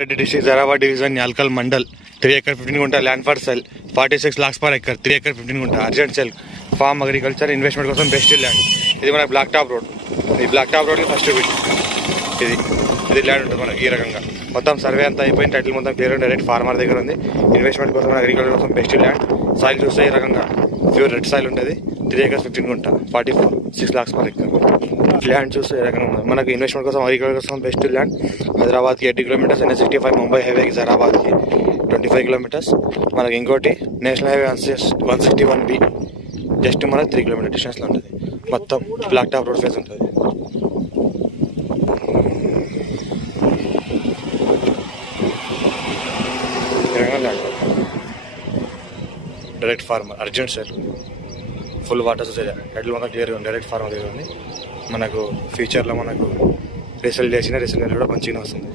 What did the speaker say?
District Zaheerabad division Nyalkal mandal 3 acre 15 గుంట land for sell 46 lakhs per acre 3 acre 15 గుంట urgent sell farm agriculture investment కోసం best land. ఇది మన black top road. ఈ black top road first ఇది land ఉంటుంది మనకి ఈ రకంగా. మొత్తం సర్వే అంతా అయిపోయింది. టైటిల్ మొత్తం క్లియర్ డైరెక్ట్ ఫార్మర్ దగ్గర ఉంది. ఇన్వెస్ట్మెంట్ కోసం అగ్రికల్చర్ కోసం బెస్ట్ ల్యాండ్. సాయిల్ చూస్తే ఈ రకంగా ప్యూర్ రెడ్ సాయిల్ ఉంటుంది. 3 acres 15 గుంట 46 lakhs per acre. ల్యాండ్ చూస్తే ఈ రకంగా ఉంది. మనకి ఇన్వెస్ట్మెంట్ కోసం అగ్రికల్చర్ కోసం బెస్ట్ ల్యాండ్. హైదరాబాద్కి 80 kilometers, NH65 ముంబై హైవేకి జరాబాద్కి 25 kilometers. మనకి ఇంకోటి నేషనల్ హైవే 161B జస్ట్ మనకి 3 kilometer డిస్టెన్స్లో ఉంటుంది. మొత్తం బ్లాక్ టాప్ రోడ్ ఫేస్ ఉంటుంది. Direct farmer urgent sale full waters title మొత్తం క్లియర్గా ఉంది. డైరెక్ట్ ఫార్మర్ దగ్గర ఉంది. మనకు ఫ్యూచర్లో మనకు రీసేల్ చేసిన రీసేల్ కూడా మంచిగా వస్తుంది.